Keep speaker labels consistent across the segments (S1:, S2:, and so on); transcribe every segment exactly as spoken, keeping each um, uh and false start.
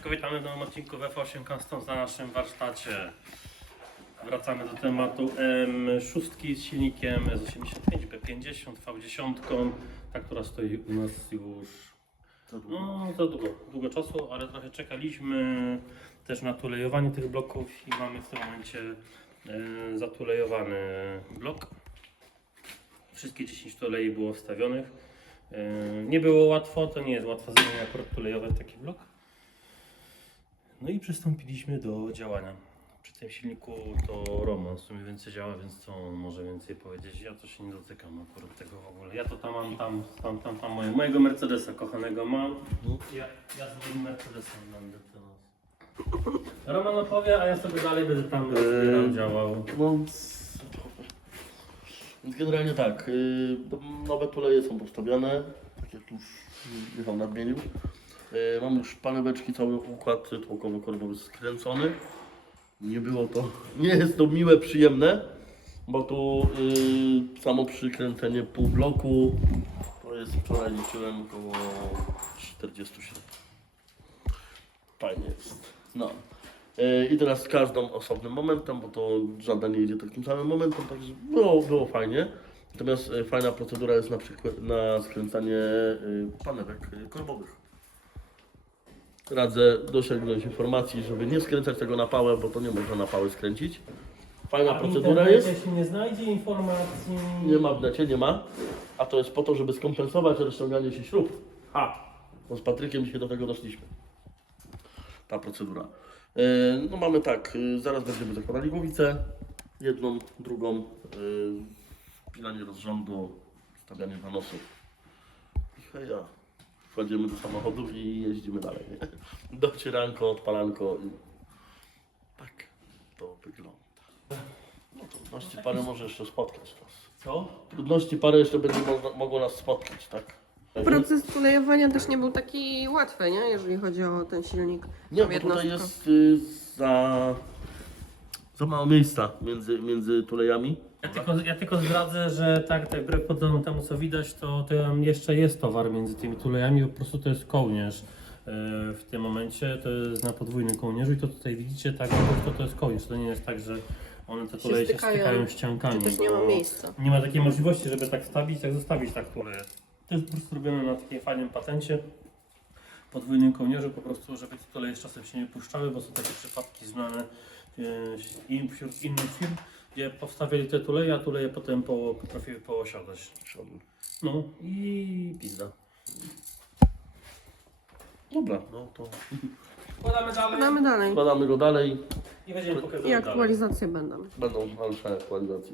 S1: Siemaneczko, witamy w nowym odcinku w F osiem Customs na naszym warsztacie. Wracamy do tematu M sześć z silnikiem S osiemdziesiąt pięć B pięćdziesiąt V dziesięć, ta, która stoi u nas już no, za długo, długo czasu, ale trochę czekaliśmy też na tulejowanie tych bloków i mamy w tym momencie e, zatulejowany blok. Wszystkie dziesięć tulei było wstawionych. E, nie było łatwo, to nie jest łatwo zrobić akurat tulejować taki blok. No i przystąpiliśmy do działania. Przy tym silniku to Roman w sumie więcej działa, więc co on może więcej powiedzieć? Ja to się nie dotykam akurat tego w ogóle. Ja to tam mam, tam, tam, tam, tam moje, mojego Mercedesa kochanego mam. Ja, ja z moim Mercedesem będę teraz. Roman opowie, a ja sobie dalej będę tam eee, działał.
S2: No, więc generalnie tak, yy, nowe tuleje są postawione, tak jak już Michał nadmienił. Yy, mamy już paneweczki, cały układ tłokowo-korbowy skręcony. Nie było to, nie jest to miłe, przyjemne, bo tu yy, samo przykręcenie pół bloku to jest, wczoraj liczyłem, około czterdzieści siedem. Fajnie jest. No. Yy, I teraz z każdą osobnym momentem, bo to żaden nie idzie takim samym momentem, także było, było fajnie. Natomiast yy, fajna procedura jest na przykład na skręcanie yy, panewek yy, korbowych. Radzę dosięgnąć informacji, żeby nie skręcać tego na pałę, bo to nie można na pałę skręcić. Fajna
S1: A w
S2: procedura jest.
S1: internecie się nie znajdzie informacji.
S2: Nie ma w necie, nie ma. A to jest po to, żeby skompensować rozciąganie się śrub. Ha! Bo z Patrykiem dzisiaj do tego doszliśmy. Ta procedura. Yy, no mamy tak, yy, zaraz będziemy zakładali głowicę. Jedną, drugą. Yy, wpinanie rozrządu, stawianie wanosów. I heja. Wchodzimy do samochodu i jeździmy dalej. Nie? Docieranko, odpalanko i tak to wygląda. No trudności parę może jeszcze spotkać nas.
S1: Co?
S2: Trudności parę jeszcze będzie mo mogło nas spotkać, tak?
S3: Proces tulejowania też nie był taki łatwy, nie? Jeżeli chodzi o ten silnik.
S2: Nie,
S3: tą
S2: bo tutaj
S3: jednostkę.
S2: jest y, za, za mało miejsca między, między tulejami.
S1: Ja tylko, ja tylko zdradzę, że tak, tak wbrew pozorom temu co widać, to, to tam jeszcze jest towar między tymi tulejami, po prostu to jest kołnierz. Yy, w tym momencie to jest na podwójnym kołnierzu i to tutaj widzicie, tak, po prostu to jest kołnierz. To nie jest tak, że one te tuleje się
S3: stykają,
S1: stykają ściankami.
S3: Czy też nie ma
S1: bo
S3: miejsca.
S1: Nie ma takiej możliwości, żeby tak wstawić, tak zostawić tak tuleje. To jest po prostu robione na takim fajnym patencie. Podwójnym kołnierzu po prostu, żeby te tuleje z czasem się nie puszczały, bo są takie przypadki znane yy, wśród innych firm, gdzie powstawiali te tuleje, a tuleje potem po, potrafiły poosiadać. No i pizda.
S2: Dobra, no to
S1: Składamy dalej
S3: Damy dalej.
S2: składamy go dalej.
S1: i będziemy pokazywać
S3: I
S1: dalej.
S3: aktualizacje będą.
S2: Będą dalsze aktualizacje.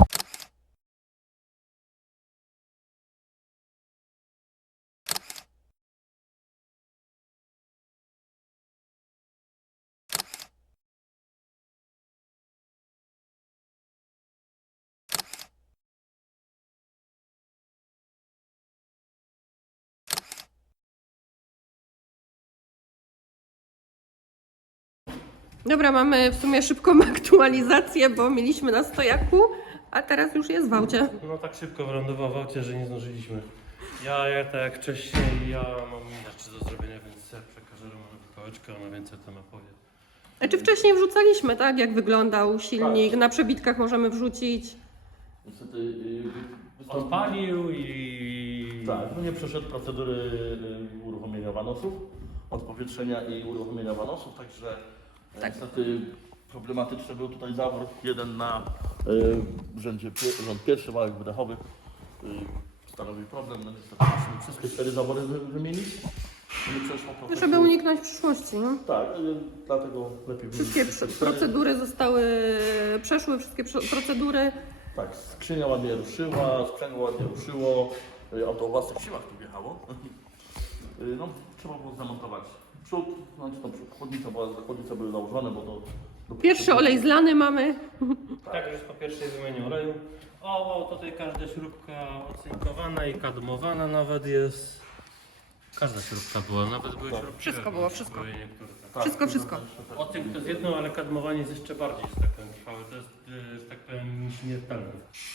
S3: Dobra, mamy w sumie szybką aktualizację, bo mieliśmy na stojaku, a teraz już jest w aucie.
S1: No tak szybko wylądował w aucie, że nie zdążyliśmy. Ja, ja tak jak wcześniej, ja mam rzeczy do zrobienia, więc ja przekażę Romanowi pałeczkę, ona więcej o tym opowie.
S3: Znaczy wcześniej wrzucaliśmy, tak? Jak wyglądał silnik. Na przebitkach możemy wrzucić.
S2: Niestety yy, wystąpił-
S1: Odpalił i...
S2: Tak, no nie przeszedł procedury y, uruchomienia wanosów, odpowietrzenia i uruchomienia wanosów, także tak. Niestety problematyczny był tutaj zawór. Jeden na y, rzędzie pie- rząd pierwszy, wałek wydechowy y, stanowił problem. No niestety musimy wszystkie cztery zawory wy- wymienić. Nie przeszło po prostu-
S3: Żeby uniknąć przyszłości. No.
S2: Tak, y, dlatego lepiej
S3: Wszystkie
S2: wymienić
S3: pr-
S2: cztery.
S3: procedury zostały, przeszły wszystkie pr- procedury.
S2: Tak, skrzynia ładnie ruszyła, sprzęgło ładnie ruszyło, y, auto o własnych siłach tu wjechało. Y, No, trzeba było zamontować przód, znaczy to przód, chłodnica, była, chłodnice były założone, bo to... do
S3: Pierwszy
S2: przodu-
S3: olej zlany mamy.
S1: Tak, już po pierwszej wymianie oleju. O, o, tutaj każda śrubka ocynkowana i kadmowana nawet jest. Każda śrubka była, nawet były śrubki.
S3: Wszystko było, wszystko.
S1: Były niektóre, tak.
S2: Tak,
S3: Wszystko, wszystko.
S1: Ocynk to jest jedno, ale kadmowanie jest jeszcze bardziej, że tak powiem, trwałe. To jest, e, że tak powiem, śmiertelne.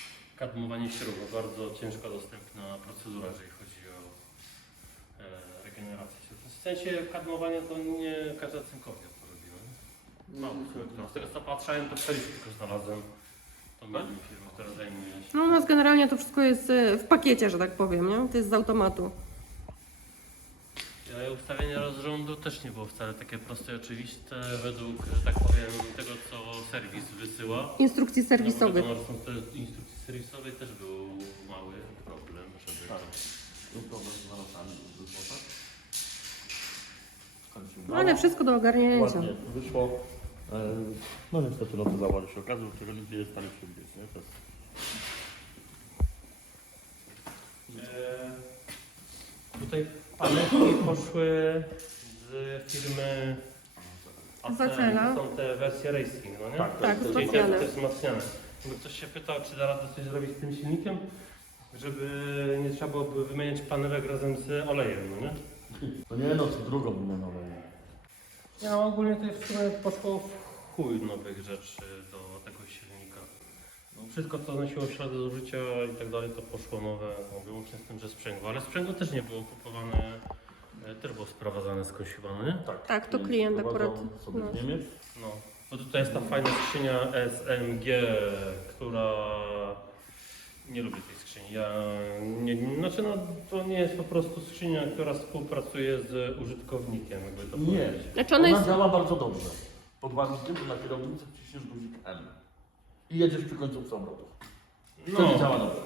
S1: Kadmowanie śrub, bardzo ciężko dostępna procedura, jeżeli chodzi o e, generacji. W sensie kadmowania to nie każda cynkownia to robiła. No, z tego co patrzyłem, to cztery tylko znalazłem. To mieli firmy, które zajmuje się.
S3: No u nas generalnie to wszystko jest y, w pakiecie, że tak powiem, nie? To jest z automatu.
S1: Ja ustawienie rozrządu też nie było wcale takie proste i oczywiste według, że tak powiem, tego co serwis wysyła.
S3: Instrukcji serwisowych.
S1: No, są te instrukcji serwisowej też był mały problem, żeby
S2: Tak.
S1: to...
S2: Był problem z nalotami ze złota.
S3: No ale wszystko do ogarnięcia.
S2: Ładnie wyszło. E, No niestety loty załały się okazją, czego nigdy nie jest w stanie przewidzieć, nie? To jest...
S1: Eee, tutaj panelki poszły z firmy
S3: Zacela.
S1: To są te wersje racing, no nie?
S2: Tak,
S3: Tak,
S2: to jest-
S1: Czyli te,
S3: wzmacniane.
S1: te wzmacniane. Jakby ktoś się pytał, czy da radę coś zrobić z tym silnikiem, żeby nie trzeba byłoby wymieniać panelek razem z olejem, no nie?
S2: To nie no, co drugą wymianową.
S1: Ja ogólnie tutaj w sumie poszło w chuj nowych rzeczy do tego silnika. No, wszystko co nosiło ślady zużycia i tak dalej to poszło nowe, no, wyłącznie z tym, że sprzęgło. Ale sprzęgło też nie było kupowane, e, turbo sprowadzane skądś chyba, no nie?
S3: Tak, to klient akurat.
S2: Sobie
S3: No.
S2: z Niemiec.
S1: No, bo tutaj jest ta fajna skrzynia S M G, która... Nie lubię tej skrzyni. Ja nie, znaczy no, to nie jest po prostu skrzynia, która współpracuje z użytkownikiem, jakby to
S2: Nie.
S1: powiedzieć.
S3: Znaczy
S2: Ona,
S3: ona jest...
S2: działa bardzo dobrze. Pod warunkiem, że na kierownicy wciśniesz guzik M. I jedziesz przy końcówce obrotów. Wtedy
S1: No,
S2: działa dobrze.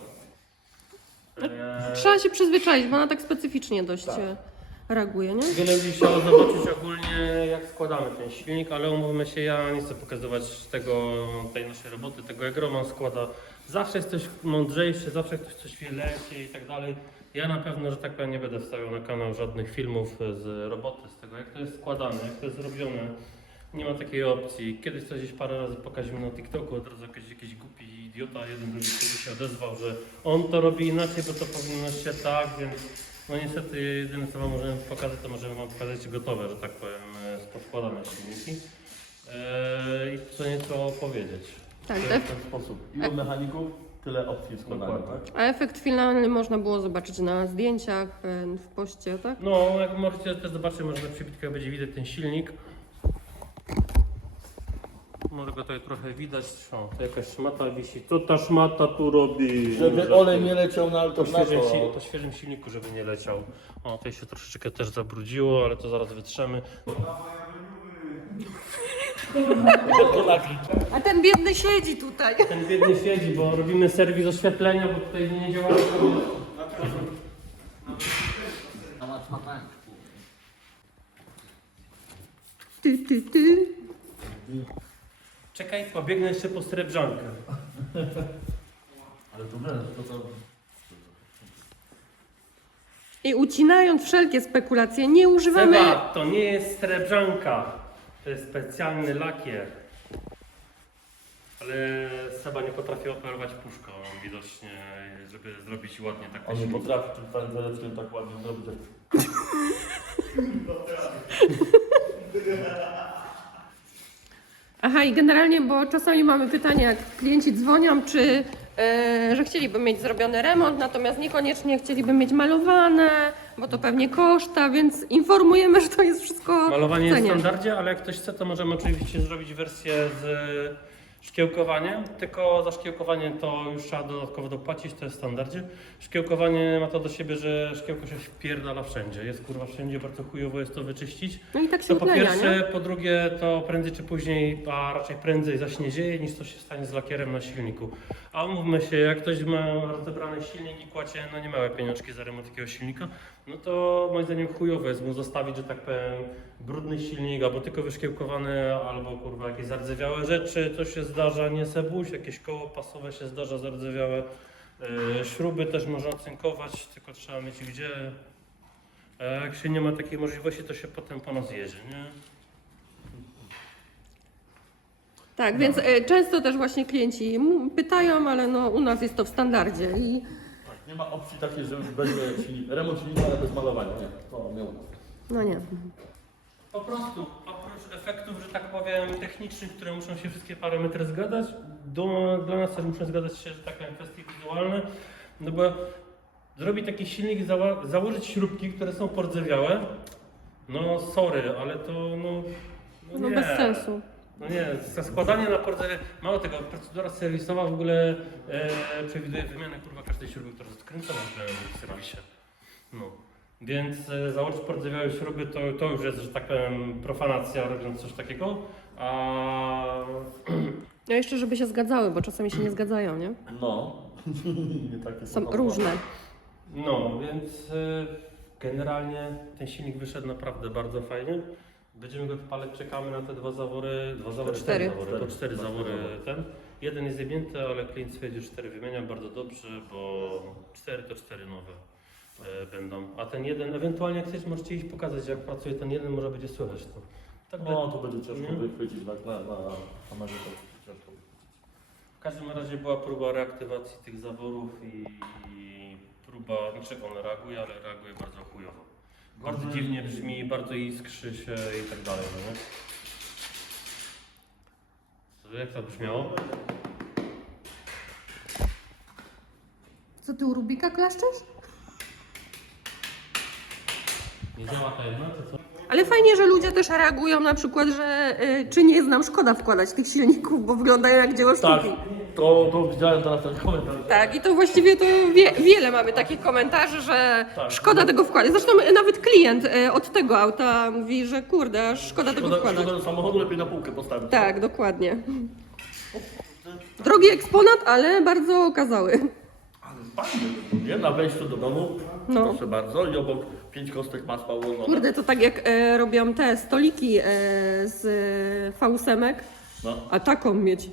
S1: e,
S3: Trzeba się przyzwyczaić, bo ona tak specyficznie dość
S2: Tak.
S3: e, reaguje, nie?
S1: wiele ludzi chciało zobaczyć ogólnie jak składamy ten silnik, ale umówmy się, ja nie chcę pokazywać tego, tej naszej roboty, tego jak Roman składa. Zawsze jest ktoś mądrzejszy, zawsze ktoś coś wie lepiej i tak dalej. Ja na pewno, że tak powiem, nie będę wstawiał na kanał żadnych filmów z roboty, z tego jak to jest składane, jak to jest zrobione. Nie ma takiej opcji. Kiedyś coś gdzieś parę razy pokazaliśmy na TikToku, od razu jakiś, jakiś głupi idiota, jeden drugi który się odezwał, że on to robi inaczej, bo to powinno się tak, więc no niestety jedyne co wam możemy pokazać, to możemy wam pokazać gotowe, że tak powiem, poskładane silniki. Eee, I co nieco powiedzieć.
S3: Tak,
S2: To
S3: tak.
S2: jest w ten sposób. Ilu mechaników, tyle opcji składania,
S1: Dokładnie.
S2: tak?
S3: A efekt finalny można było zobaczyć na zdjęciach, e, w poście, tak?
S1: No, jak możecie też zobaczyć, może na przybitkach będzie widać ten silnik. Może go tutaj trochę widać. O, to jakaś szmata wisi. Co ta szmata tu robi?
S2: Żeby olej nie leciał na
S1: po świeżym, si-
S2: alternator.
S1: po świeżym silniku, żeby nie leciał. O, tutaj się troszeczkę też zabrudziło, ale to zaraz wytrzemy.
S3: A ten biedny siedzi tutaj.
S1: Ten biedny siedzi, bo robimy serwis oświetlenia, bo tutaj nie działa.
S3: Ty, ty, ty.
S1: Czekaj, pobiegnę jeszcze po srebrzankę.
S2: Ale to wiesz, to to...
S3: I ucinając wszelkie spekulacje, nie używamy...
S1: Seba, to nie jest srebrzanka. To jest specjalny lakier. Ale Seba nie potrafi operować puszką widocznie, żeby zrobić ładnie tak.
S2: On nie potrafi tym pędzeleczkiem tak ładnie zrobić jak...
S3: Aha, i generalnie, bo czasami mamy pytania, jak klienci dzwonią, czy e, że chcieliby mieć zrobiony remont, natomiast niekoniecznie chcieliby mieć malowane, bo to pewnie koszta, więc informujemy, że to jest wszystko
S1: Malowanie
S3: w
S1: jest w
S3: cenie.
S1: standardzie, ale jak ktoś chce, to możemy oczywiście zrobić wersję z szkiełkowaniem, tylko za szkiełkowanie to już trzeba dodatkowo dopłacić, to jest w standardzie. Szkiełkowanie ma to do siebie, że szkiełko się wpierdala wszędzie, jest kurwa wszędzie, bardzo chujowo jest to wyczyścić.
S3: No i tak
S1: To
S3: się
S1: po
S3: wkleja,
S1: pierwsze,
S3: nie?
S1: po drugie to prędzej czy później, a raczej prędzej zaśniedzieje niż to się stanie z lakierem na silniku. A umówmy się, jak ktoś ma rozebrany silnik i kładzie no nie małe pieniążki za remont takiego silnika, no to moim zdaniem chujowo jest mu zostawić, że tak powiem, brudny silnik, albo tylko wyszkiełkowany, albo kurwa jakieś zardzewiałe rzeczy, to się zdarza, nie sebuś, jakieś koło pasowe się zdarza zardzewiałe, yy, śruby też można cynkować, tylko trzeba mieć gdzie. A jak się nie ma takiej możliwości, to się potem po nas jedzie, nie?
S3: Tak, więc e, często też właśnie klienci m- pytają, ale no u nas jest to w standardzie i
S2: Tak, nie ma opcji takiej, że będzie silnik, remont silnika, ale bez malowania. Nie, to nie u nas.
S3: no nie.
S1: Po prostu, oprócz efektów, że tak powiem, technicznych, które muszą się wszystkie parametry zgadzać, do, dla nas też muszą zgadzać się, że tak powiem, kwestie wizualne, no bo zrobić taki silnik i zała- założyć śrubki, które są pordzewiałe, no sorry, ale to no, no,
S3: No
S1: nie.
S3: bez sensu.
S1: No nie, za składanie na pordzewie, mało tego, procedura serwisowa w ogóle e, przewiduje wymianę kurwa każdej śruby, która jest odkręcona w serwisie. No. Więc e, założyć pordzewiałe śruby to, to już jest, że tak powiem, profanacja robiąc coś takiego, a
S3: No jeszcze, żeby się zgadzały, bo czasami się nie zgadzają, nie?
S2: No. Nie takie
S3: Są
S2: podobne.
S3: różne.
S1: no, więc e, generalnie ten silnik wyszedł naprawdę bardzo fajnie. Będziemy go odpalać, czekamy na te dwa zawory, dwa zawory,
S3: Cztery.
S1: zawory, to cztery
S2: Cztery.
S1: zawory ten. Jeden jest zjebnięty, ale klient stwierdził, że cztery wymienia bardzo dobrze, bo cztery to cztery nowe e, będą. A ten jeden, ewentualnie jak chcecie, możecie iść pokazać, jak pracuje ten jeden, może będzie słychać to. Tak
S2: No, to będzie ciężko
S1: Nie?
S2: wychwycić na, na, na kamerze. To ciężko.
S1: W każdym razie była próba reaktywacji tych zaworów i, i próba, znaczy on reaguje, ale reaguje bardzo chujowo. Bardzo
S2: Bardzo
S1: dziwnie brzmi, bardzo iskrzy się i tak dalej, no nie? Co, jak to brzmiało?
S3: Co ty u Rubika klaszczesz?
S1: Nie działa ta jedna, to co?
S3: Ale fajnie, że ludzie też reagują na przykład, że y, czy nie jest nam szkoda wkładać tych silników, bo wyglądają jak dzieło
S2: Tak,
S3: sztuki.
S2: to, to widziałem teraz ten komentarz.
S3: Tak, i to właściwie to wie, wiele mamy takich komentarzy, że
S2: Tak.
S3: szkoda tego wkładać. Zresztą nawet klient y, od tego auta mówi, że kurde, aż szkoda tego
S2: Szkoda,
S3: wkładać.
S2: szkoda samochodu, lepiej na półkę postawić.
S3: Tak, dokładnie. Drogi eksponat, ale bardzo okazały.
S2: Ale fajnie, nie? Na wejściu do domu,
S3: No.
S2: proszę bardzo, i obok pięć kostek masła ułożone.
S3: Kurde, to tak jak e, robią te stoliki e, z e, V8,
S2: No.
S3: a taką mieć.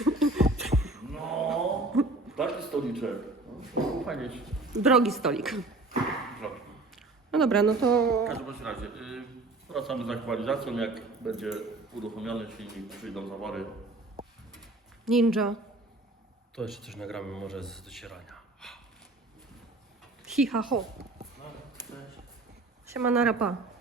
S2: No, taki stoliczek. No, fajnie się
S3: Drogi stolik.
S2: zrobi.
S3: No dobra, no to
S2: W każdym bądź razie, y, wracamy z aktualizacją, jak będzie uruchomiony silnik, przyjdą zawory.
S3: Ninja.
S1: To jeszcze coś nagramy może z docierania.
S3: Hi ha ho. Siema na rapa.